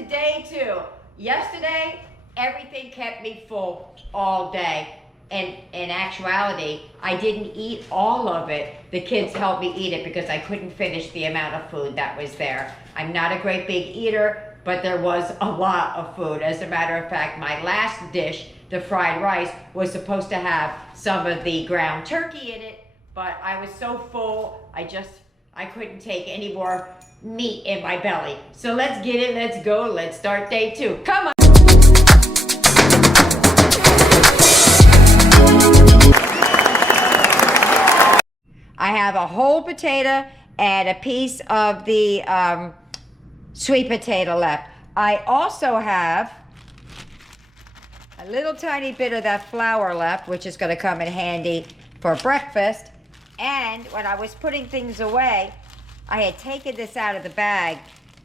to day 2. Yesterday, everything kept me full all day. And in actuality, I didn't eat all of it. The kids helped me eat it because I couldn't finish the amount of food that was there. I'm not a great big eater, but there was a lot of food. As a matter of fact, my last dish, the fried rice, was supposed to have some of the ground turkey in it, but I was so full, I couldn't take any more meat in my belly. So let's get it, let's go, let's start day 2. Come on. I have a whole potato and a piece of the sweet potato left. I also have a little tiny bit of that flour left, which is going to come in handy for breakfast. And when I was putting things away, I had taken this out of the bag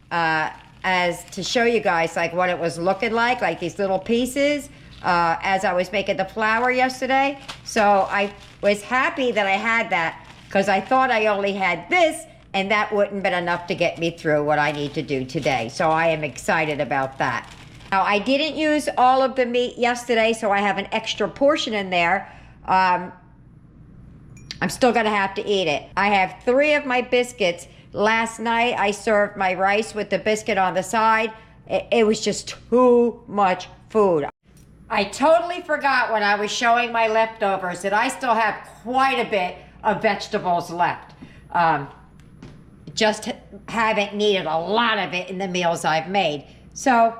as to show you guys like what it was looking like these little pieces as I was making the flour yesterday. So I was happy that I had that, because I thought I only had this, and that wouldn't have been enough to get me through what I need to do today. So I am excited about that. Now, I didn't use all of the meat yesterday, so I have an extra portion in there. I'm still gonna have to eat it. I have 3 of my biscuits. Last night, I served my rice with the biscuit on the side. It was just too much food. I totally forgot when I was showing my leftovers that I still have quite a bit of vegetables left. Just haven't needed a lot of it in the meals I've made. So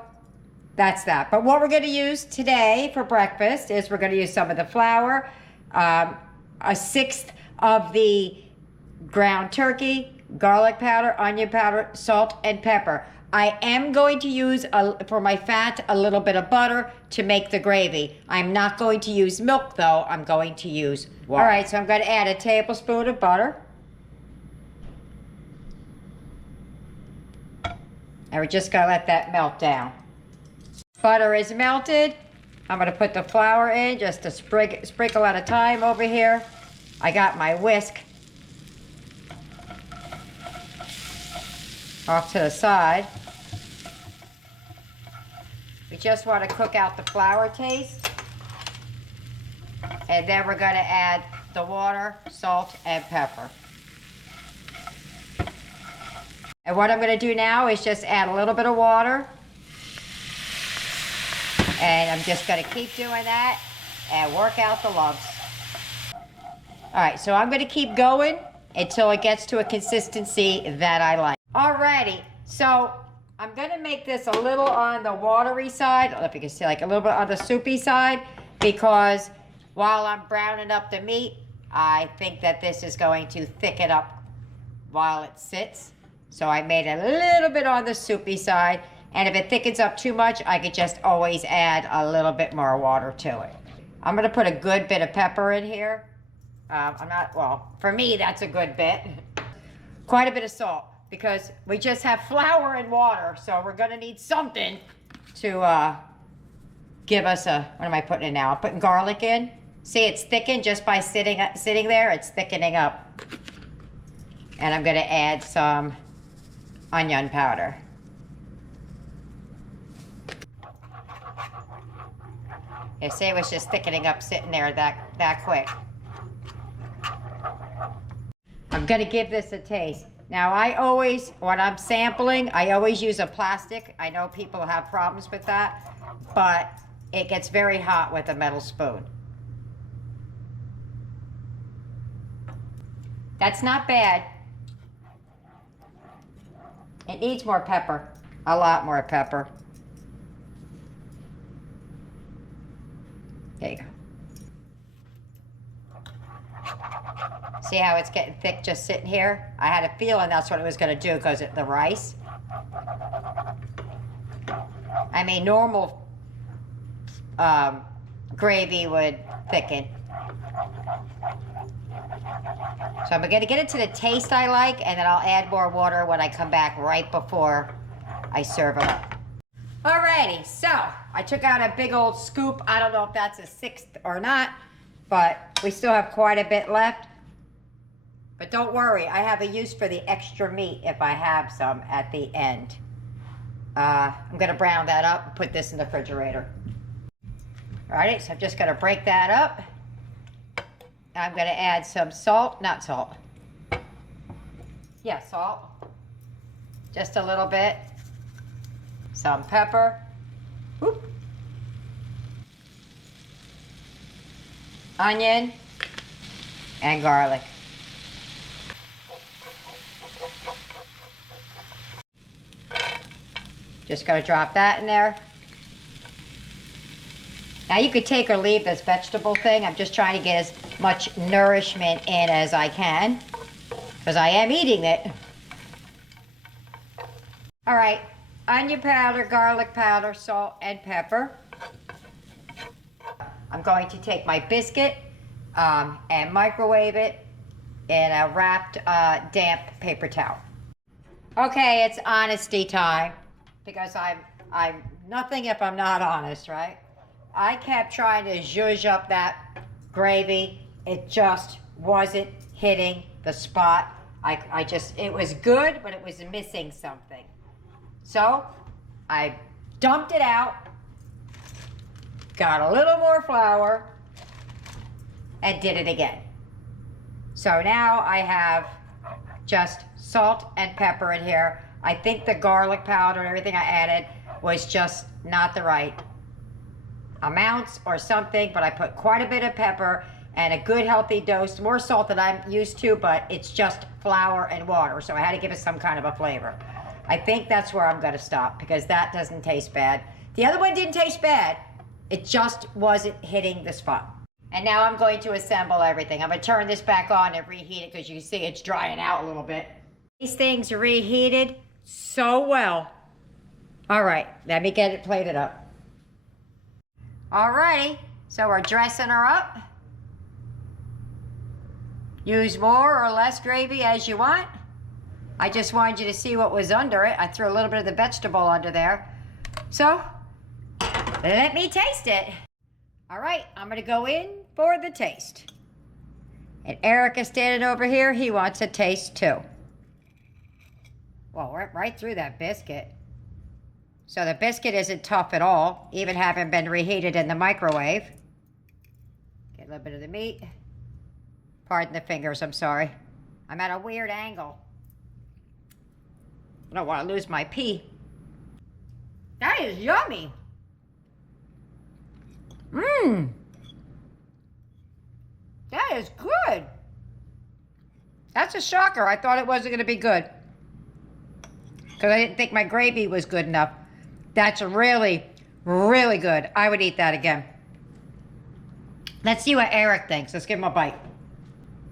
that's that. But what we're gonna use today for breakfast is we're gonna use some of the flour, a 1/6 of the ground turkey, garlic powder, onion powder, salt, and pepper. I am going to use, for my fat, a little bit of butter to make the gravy. I'm not going to use milk though, I'm going to use water. All right, so I'm gonna add a tablespoon of butter. And we're just gonna let that melt down. Butter is melted. I'm gonna put the flour in, just to sprinkle at a time over here. I got my whisk off to the side. We just want to cook out the flour taste. And then we're going to add the water, salt, and pepper. And what I'm going to do now is just add a little bit of water. And I'm just going to keep doing that and work out the lumps. All right, so I'm going to keep going until it gets to a consistency that I like. Alrighty, so I'm gonna make this a little on the watery side. I don't know if you can see, like a little bit on the soupy side, because while I'm browning up the meat, I think that this is going to thicken up while it sits. So I made it a little bit on the soupy side, and if it thickens up too much, I could just always add a little bit more water to it. I'm gonna put a good bit of pepper in here. For me, that's a good bit. Quite a bit of salt, because we just have flour and water, so we're gonna need something to give us a, what am I putting in now? I'm putting garlic in. See, it's thickened just by sitting there, it's thickening up. And I'm gonna add some onion powder. You see, it was just thickening up sitting there that quick. I'm gonna give this a taste. Now I always, when I'm sampling, I always use a plastic. I know people have problems with that, but it gets very hot with a metal spoon. That's not bad. It needs more pepper, a lot more pepper. There you go. See how it's getting thick just sitting here? I had a feeling that's what it was going to do because of the rice. I mean, normal gravy would thicken. So I'm going to get it to the taste I like, and then I'll add more water when I come back right before I serve it up. Alrighty, so I took out a big old scoop. I don't know if that's a 1/6 or not, but we still have quite a bit left. But don't worry, I have a use for the extra meat if I have some at the end. I'm gonna brown that up and put this in the refrigerator. All right, so I'm just gonna break that up. I'm gonna add some salt, not salt. Yeah, salt. Just a little bit. Some pepper. Whoop. Onion and garlic. Just gonna drop that in there. Now you could take or leave this vegetable thing. I'm just trying to get as much nourishment in as I can, because I am eating it. All right, onion powder, garlic powder, salt, and pepper. I'm going to take my biscuit and microwave it in a wrapped damp paper towel. Okay, it's honesty time, because I'm nothing if I'm not honest, right? I kept trying to zhuzh up that gravy. It just wasn't hitting the spot. It was good, but it was missing something. So I dumped it out, got a little more flour, and did it again. So now I have just salt and pepper in here. I think the garlic powder and everything I added was just not the right amounts or something, but I put quite a bit of pepper and a good healthy dose, more salt than I'm used to, but it's just flour and water, so I had to give it some kind of a flavor. I think that's where I'm gonna stop, because that doesn't taste bad. The other one didn't taste bad, it just wasn't hitting the spot. And now I'm going to assemble everything. I'm gonna turn this back on and reheat it, because you can see it's drying out a little bit. These things reheated so well. All right, let me get it plated up. Alrighty, so we're dressing her up. Use more or less gravy as you want. I just wanted you to see what was under it. I threw a little bit of the vegetable under there. So, let me taste it. All right, I'm gonna go in for the taste. And Eric is standing over here. He wants a taste too. Well, right through that biscuit. So the biscuit isn't tough at all, even having been reheated in the microwave. Get a little bit of the meat. Pardon the fingers, I'm sorry. I'm at a weird angle. I don't want to lose my pea. That is yummy. Mmm. That is good. That's a shocker. I thought it wasn't going to be good, because I didn't think my gravy was good enough. That's really, really good. I would eat that again. Let's see what Eric thinks. Let's give him a bite.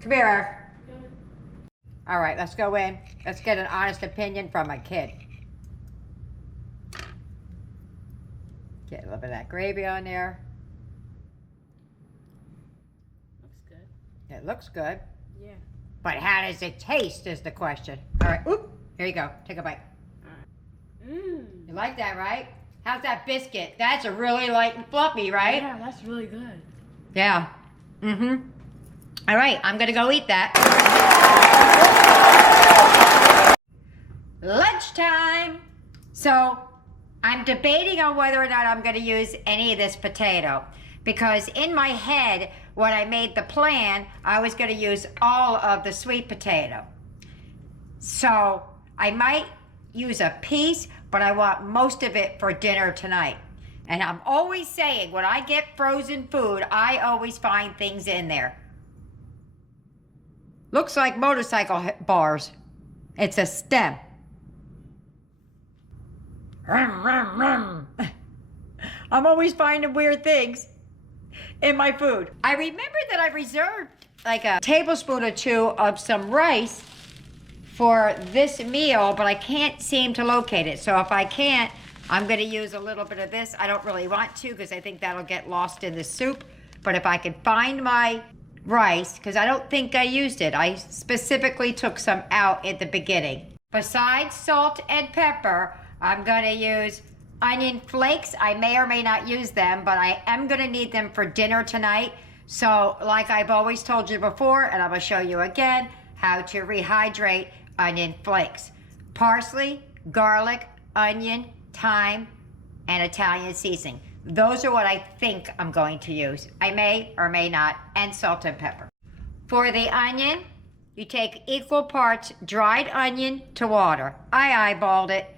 Come here, Eric. All right, let's go in. Let's get an honest opinion from a kid. Get a little bit of that gravy on there. Looks good. It looks good. Yeah. But how does it taste is the question. All right, oop, here you go. Take a bite. All right. Mmm. You like that, right? How's that biscuit? That's a really light and fluffy, right? Yeah, that's really good. Yeah. Mm-hmm. All right, I'm gonna go eat that. Lunchtime. So I'm debating on whether or not I'm gonna use any of this potato, because in my head, when I made the plan, I was gonna use all of the sweet potato. So I might use a piece, but I want most of it for dinner tonight. And I'm always saying, when I get frozen food, I always find things in there. Looks like motorcycle bars. It's a stem. I'm always finding weird things in my food. I remember that I reserved like a tablespoon or two of some rice for this meal, but I can't seem to locate it. So if I can't, I'm gonna use a little bit of this. I don't really want to, because I think that'll get lost in the soup. But if I can find my rice, because I don't think I used it. I specifically took some out at the beginning. Besides salt and pepper, I'm gonna use onion flakes. I may or may not use them, but I am gonna need them for dinner tonight. So like I've always told you before, and I'm gonna show you again, how to rehydrate onion flakes. Parsley, garlic, onion, thyme, and Italian seasoning. Those are what I think I'm going to use. I may or may not, and salt and pepper. For the onion, you take equal parts dried onion to water. I eyeballed it,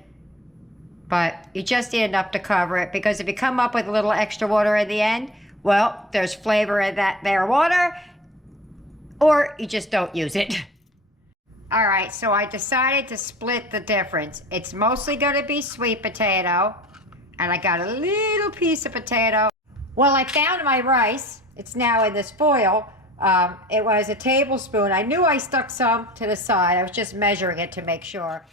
but you just need enough to cover it, because if you come up with a little extra water at the end, well, there's flavor in that there water, or you just don't use it. All right, so I decided to split the difference. It's mostly gonna be sweet potato, and I got a little piece of potato. Well, I found my rice. It's now in this foil. It was a tablespoon. I knew I stuck some to the side. I was just measuring it to make sure.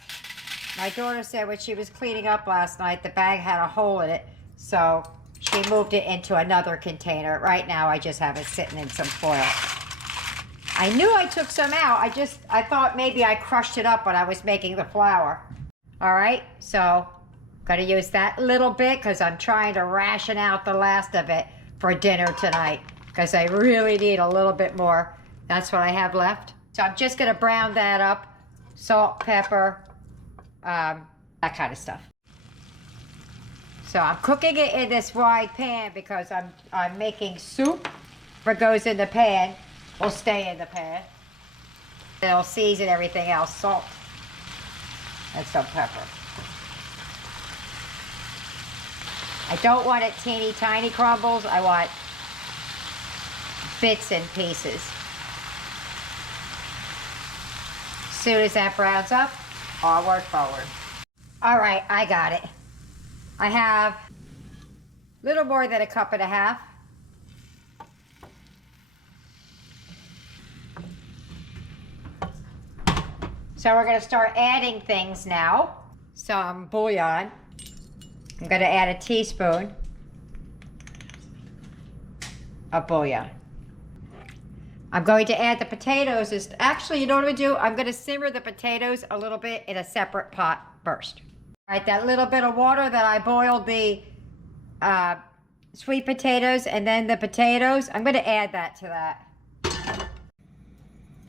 My daughter said when she was cleaning up last night, the bag had a hole in it, so she moved it into another container. Right now, I just have it sitting in some foil. I knew I took some out. I thought maybe I crushed it up when I was making the flour. All right, so gotta use that little bit because I'm trying to ration out the last of it for dinner tonight, because I really need a little bit more. That's what I have left. So I'm just gonna brown that up, salt, pepper, that kind of stuff. So I'm cooking it in this wide pan because I'm making soup. What goes in the pan will stay in the pan. It'll season everything else, salt and some pepper. I don't want it teeny tiny crumbles. I want bits and pieces. As soon as that browns up, onward, forward. All right, I got it. I have a little more than a cup and a half. So we're gonna start adding things now. Some bouillon. I'm gonna add a teaspoon of bouillon. I'm going to add the potatoes. Actually, you know what I'm gonna do? I'm gonna simmer the potatoes a little bit in a separate pot first. All right, that little bit of water that I boiled the sweet potatoes and then the potatoes, I'm gonna add that to that.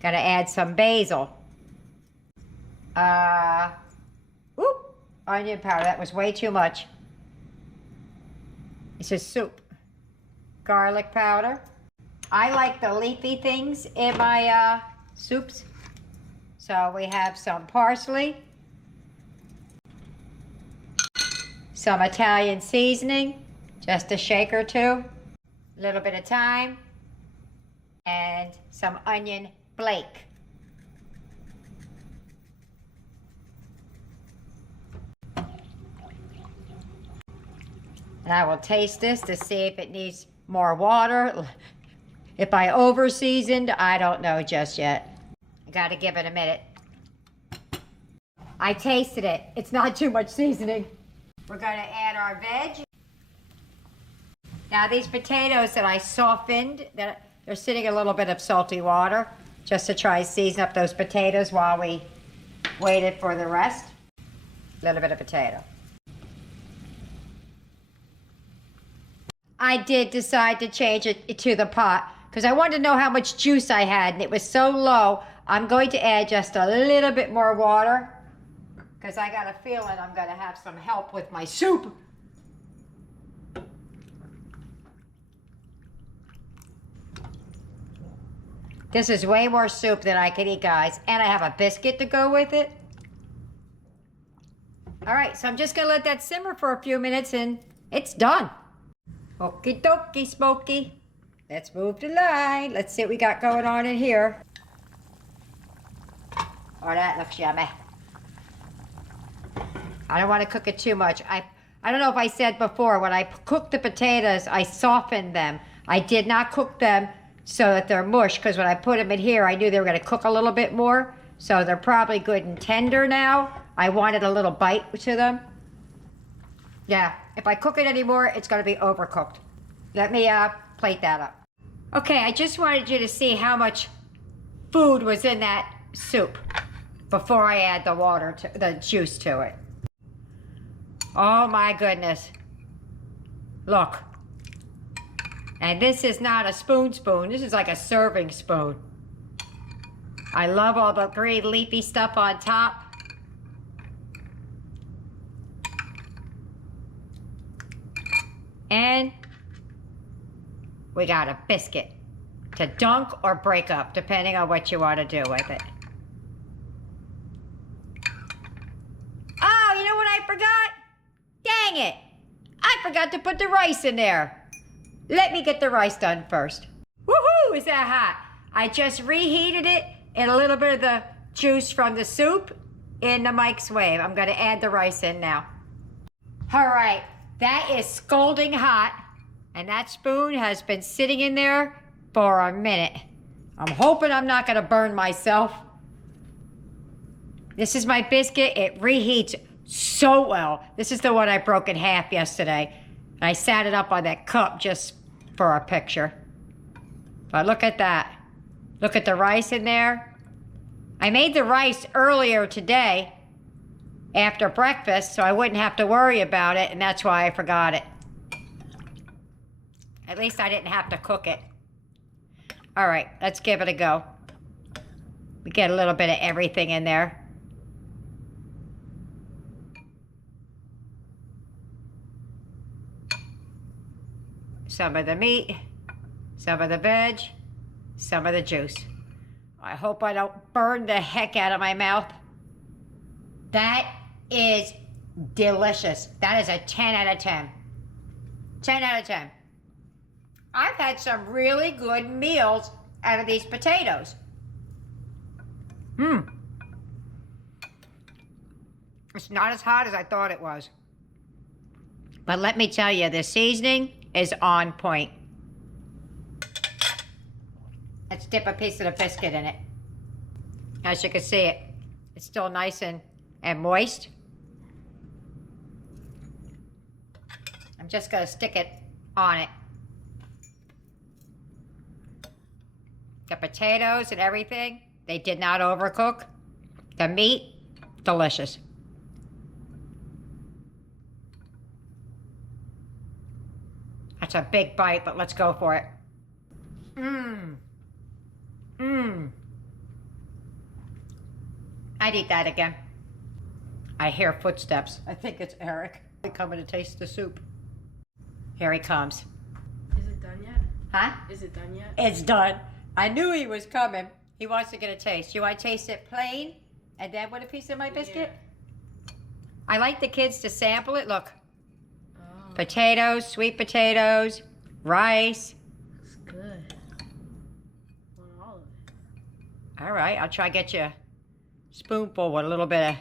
Gotta add some basil. Onion powder, that was way too much. This is soup. Garlic powder. I like the leafy things in my soups. So we have some parsley, some Italian seasoning, just a shake or two, a little bit of thyme, and some onion flake. And I will taste this to see if it needs more water. If I over seasoned, I don't know just yet. I gotta give it a minute. I tasted it. It's not too much seasoning. We're gonna add our veg. Now these potatoes that I softened, they're sitting in a little bit of salty water just to try and season up those potatoes while we waited for the rest. A little bit of potato. I did decide to change it to the pot because I wanted to know how much juice I had, and it was so low. I'm going to add just a little bit more water because I got a feeling I'm going to have some help with my soup. This is way more soup than I can eat, guys, and I have a biscuit to go with it. All right, so I'm just going to let that simmer for a few minutes, and it's done. Okie dokie, Smokey. Let's move the line. Let's see what we got going on in here. Oh, that looks yummy. I don't want to cook it too much. I don't know if I said before, when I cooked the potatoes, I softened them. I did not cook them so that they're mush, because when I put them in here, I knew they were going to cook a little bit more. So they're probably good and tender now. I wanted a little bite to them. Yeah, if I cook it anymore, it's going to be overcooked. Let me plate that up. Okay, I just wanted you to see how much food was in that soup before I add the water, the juice to it. Oh my goodness. Look. And this is not a spoon. This is like a serving spoon. I love all the green leafy stuff on top. And we got a biscuit to dunk or break up, depending on what you want to do with it. Oh, you know what I forgot? Dang it. I forgot to put the rice in there. Let me get the rice done first. Woohoo, is that hot? I just reheated it and a little bit of the juice from the soup in the microwave. I'm gonna add the rice in now. All right, that is scalding hot, and that spoon has been sitting in there for a minute. I'm hoping I'm not gonna burn myself. This is my biscuit. It reheats so well. This is the one I broke in half yesterday. I sat it up on that cup just for a picture. But look at that. Look at the rice in there. I made the rice earlier today after breakfast so I wouldn't have to worry about it, and that's why I forgot it. At least I didn't have to cook it. All right, let's give it a go. We get a little bit of everything in there. Some of the meat, some of the veg, some of the juice. I hope I don't burn the heck out of my mouth. That is delicious. That is a 10 out of 10. 10 out of 10. I've had some really good meals out of these potatoes. It's not as hot as I thought it was. But let me tell you, the seasoning is on point. Let's dip a piece of the biscuit in it. As you can see, it's still nice and moist. I'm just gonna stick it on it. The potatoes and everything, they did not overcook. The meat, delicious. That's a big bite, but let's go for it. I'd eat that again. I hear footsteps. I think it's Eric coming to taste the soup. Here he comes. Is it done yet? Huh? Is it done yet? It's done. I knew he was coming. He wants to get a taste. You want to taste it plain and then with a piece of my biscuit? Yeah. I like the kids to sample it. Look. Oh. Potatoes, sweet potatoes, rice. It's good. I want all of it. All right, I'll try to get you a spoonful with a little bit of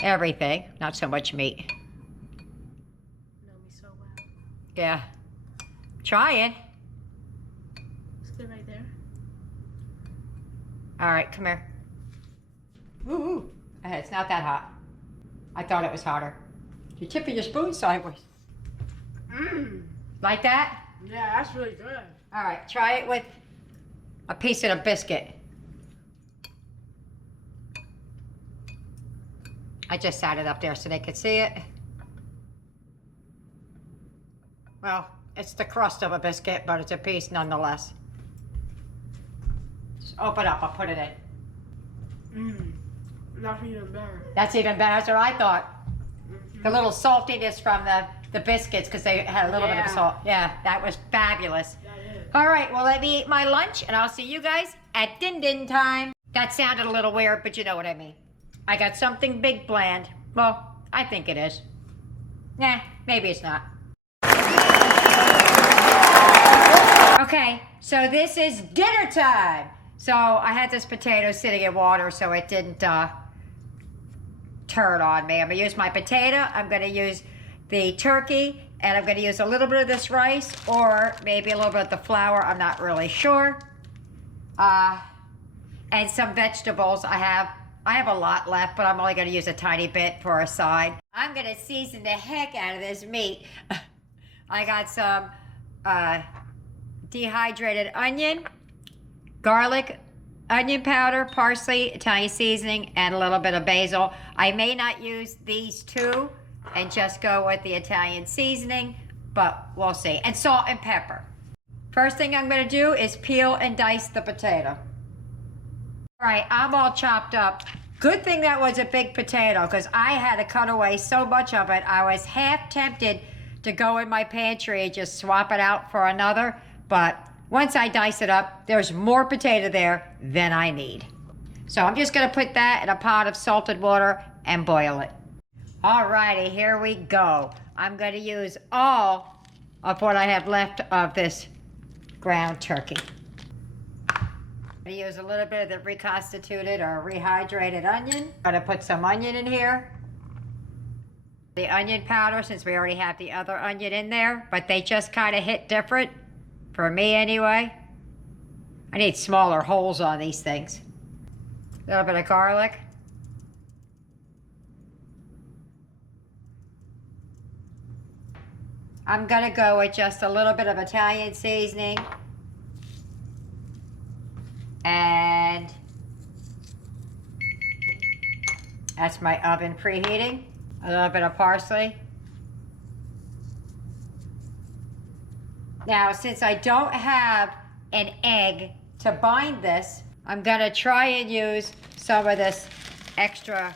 everything. Not so much meat. You know me so well. Yeah. Try it. It's good right there. All right, come here. Ooh, it's not that hot. I thought it was hotter. You're tipping your spoon sideways. Like that? Yeah, that's really good. All right, try it with a piece of the biscuit. I just sat it up there so they could see it. Well, it's the crust of a biscuit, but it's a piece nonetheless. Just open up, I'll put it in. That's even better. That's even better, that's what I thought. The little saltiness from the biscuits, because they had a little bit of salt. Yeah, that was fabulous. That is. All right, well, let me eat my lunch, and I'll see you guys at din-din time. That sounded a little weird, but you know what I mean. I got something big planned. Well, I think it is. Nah, maybe it's not. Okay, so this is dinner time. So I had this potato sitting in water so it didn't turn on me. I'm gonna use my potato, I'm gonna use the turkey, and I'm gonna use a little bit of this rice or maybe a little bit of the flour, I'm not really sure. And some vegetables. I have a lot left, but I'm only gonna use a tiny bit for a side. I'm gonna season the heck out of this meat. I got some dehydrated onion, garlic, onion powder, parsley, Italian seasoning, and a little bit of basil. I may not use these two and just go with the Italian seasoning, but we'll see. And salt and pepper. First thing I'm gonna do is peel and dice the potato. All right, I'm all chopped up. Good thing that was a big potato because I had to cut away so much of it. I was half tempted to go in my pantry and just swap it out for another. But once I dice it up, there's more potato there than I need. So I'm just gonna put that in a pot of salted water and boil it. Alrighty, here we go. I'm gonna use all of what I have left of this ground turkey. I'm gonna use a little bit of the reconstituted or rehydrated onion. I'm gonna put some onion in here. The onion powder, since we already have the other onion in there, but they just kind of hit different, for me anyway. I need smaller holes on these things. A little bit of garlic. I'm gonna go with just a little bit of Italian seasoning. And that's my oven preheating. A little bit of parsley. Now, since I don't have an egg to bind this, I'm gonna try and use some of this extra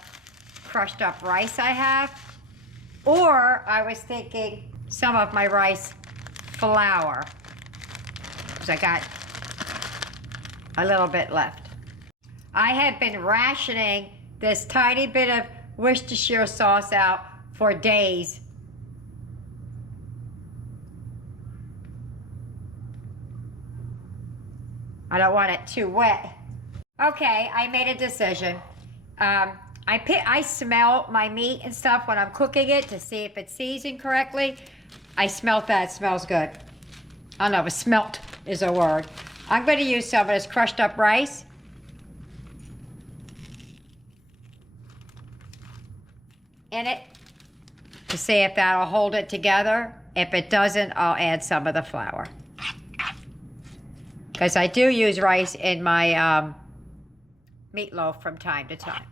crushed up rice I have. Or I was thinking some of my rice flour, because I got a little bit left. I have been rationing this tiny bit of Worcestershire sauce out for days. I don't want it too wet. Okay, I made a decision. I smell my meat and stuff when I'm cooking it to see if it's seasoned correctly. I smelt that, it smells good. I don't know if smelt is a word. I'm gonna use some of this crushed up rice. In it to see if that'll hold it together. If it doesn't, I'll add some of the flour. Because I do use rice in my meatloaf from time to time.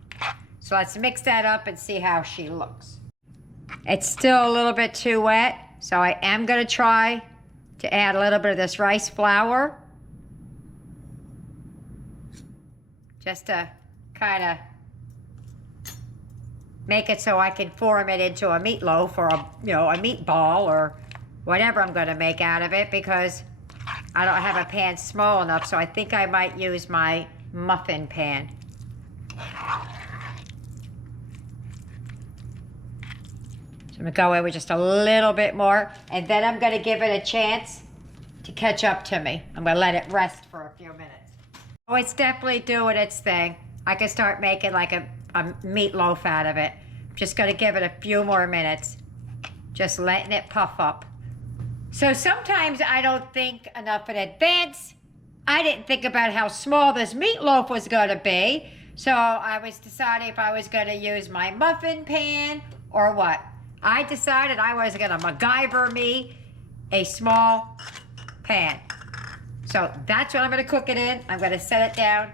So let's mix that up and see how she looks. It's still a little bit too wet, so I am gonna try to add a little bit of this rice flour. Just to kind of make it so I can form it into a meatloaf or a meatball or whatever I'm gonna make out of it, because I don't have a pan small enough, so I think I might use my muffin pan. So I'm gonna go in with just a little bit more, and then I'm gonna give it a chance to catch up to me. I'm gonna let it rest for a few minutes. Oh, it's definitely doing its thing. I can start making like a meatloaf out of it. Just gonna give it a few more minutes. Just letting it puff up. So sometimes I don't think enough in advance. I didn't think about how small this meatloaf was gonna be. So I was deciding if I was gonna use my muffin pan or what. I decided I was gonna MacGyver me a small pan. So that's what I'm gonna cook it in. I'm gonna set it down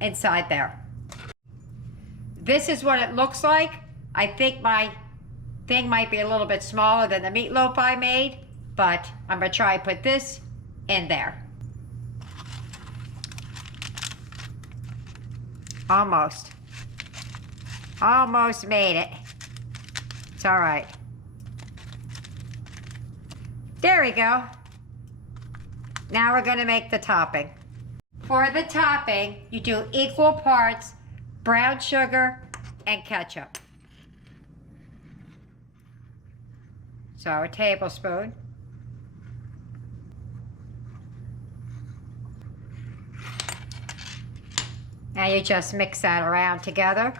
inside there. This is what it looks like. I think my thing might be a little bit smaller than the meatloaf I made, but I'm gonna try and put this in there. Almost. Almost made it. It's all right. There we go. Now we're gonna make the topping. For the topping, you do equal parts brown sugar and ketchup. So a tablespoon. Now you just mix that around together.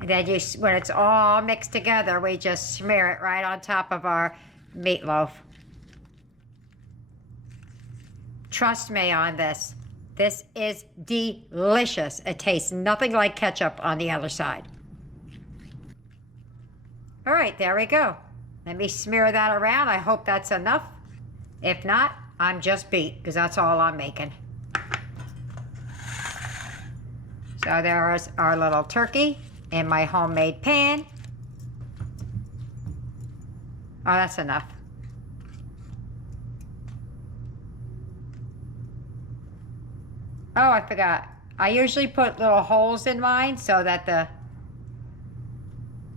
And then when it's all mixed together, we just smear it right on top of our meatloaf. Trust me on this. This is delicious. It tastes nothing like ketchup on the other side. All right, there we go. Let me smear that around. I hope that's enough. If not, I'm just beat, because that's all I'm making. So there's our little turkey in my homemade pan. Oh, that's enough. Oh, I forgot. I usually put little holes in mine so that the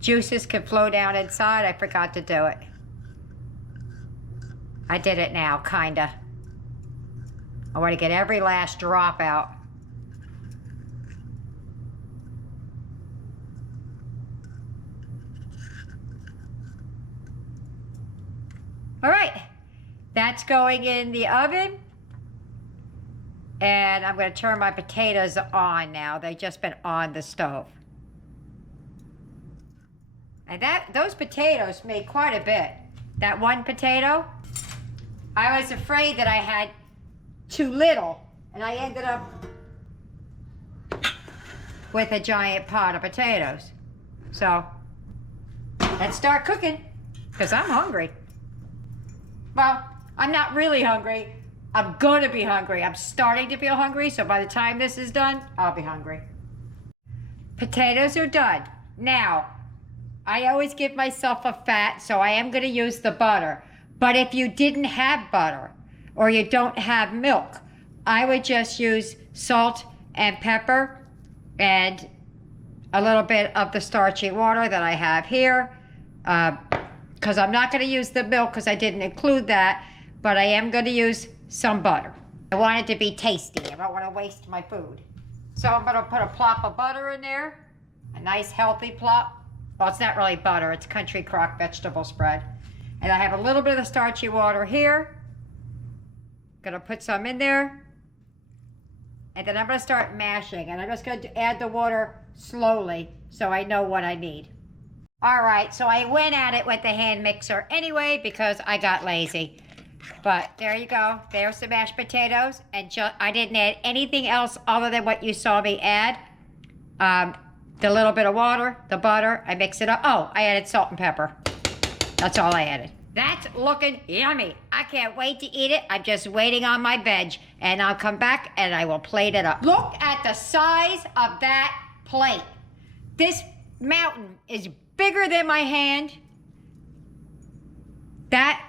juices can flow down inside. I forgot to do it. I did it now, kinda. I want to get every last drop out. All right, that's going in the oven. And I'm going to turn my potatoes on now. They've just been on the stove. And those potatoes made quite a bit. That one potato, I was afraid that I had too little, and I ended up with a giant pot of potatoes. So, let's start cooking, because I'm hungry. Well, I'm not really hungry. I'm gonna be hungry. I'm starting to feel hungry, so by the time this is done, I'll be hungry. Potatoes are done. Now, I always give myself a fat, so I am gonna use the butter. But if you didn't have butter, or you don't have milk, I would just use salt and pepper and a little bit of the starchy water that I have here. Because I'm not gonna use the milk because I didn't include that, but I am gonna use some butter. I want it to be tasty. I don't want to waste my food. So I'm going to put a plop of butter in there. A nice healthy plop. Well, it's not really butter. It's Country Crock vegetable spread. And I have a little bit of the starchy water here. Going to put some in there. And then I'm going to start mashing. And I'm just going to add the water slowly so I know what I need. All right, so I went at it with the hand mixer anyway because I got lazy. But there you go. There's the mashed potatoes. And I didn't add anything else other than what you saw me add. The little bit of water, the butter, I mix it up. Oh, I added salt and pepper. That's all I added. That's looking yummy. I can't wait to eat it. I'm just waiting on my veg. And I'll come back and I will plate it up. Look at the size of that plate. This mountain is bigger than my hand. That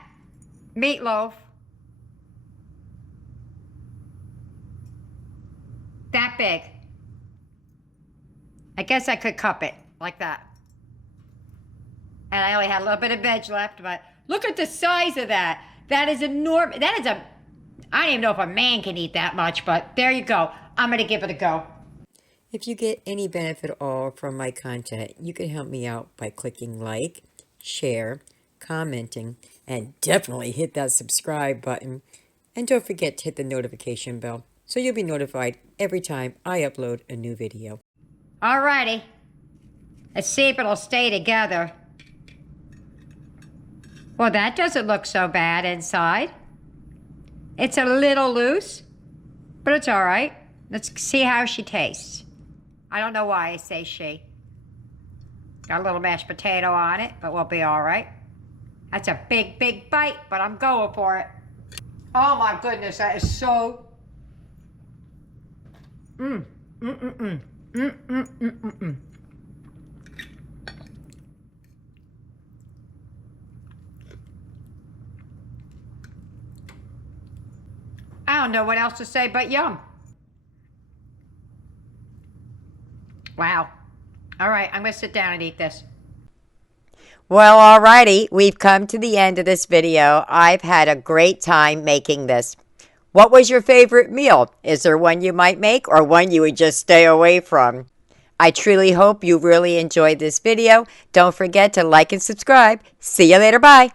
meatloaf, that big. I guess I could cup it like that. And I only had a little bit of veg left, but look at the size of that. That is enormous. I don't even know if a man can eat that much, but there you go. I'm going to give it a go. If you get any benefit at all from my content, you can help me out by clicking like, share, commenting, and definitely hit that subscribe button. And don't forget to hit the notification bell so you'll be notified every time I upload a new video. Alrighty. Let's see if it'll stay together. Well, that doesn't look so bad inside. It's a little loose, but it's all right. Let's see how she tastes. I don't know why I say she. Got a little mashed potato on it, but we'll be all right. That's a big, big bite, but I'm going for it. Oh my goodness, that is so... I don't know what else to say but yum. Wow. All right, I'm going to sit down and eat this. Well, alrighty, we've come to the end of this video. I've had a great time making this. What was your favorite meal? Is there one you might make or one you would just stay away from? I truly hope you really enjoyed this video. Don't forget to like and subscribe. See you later. Bye.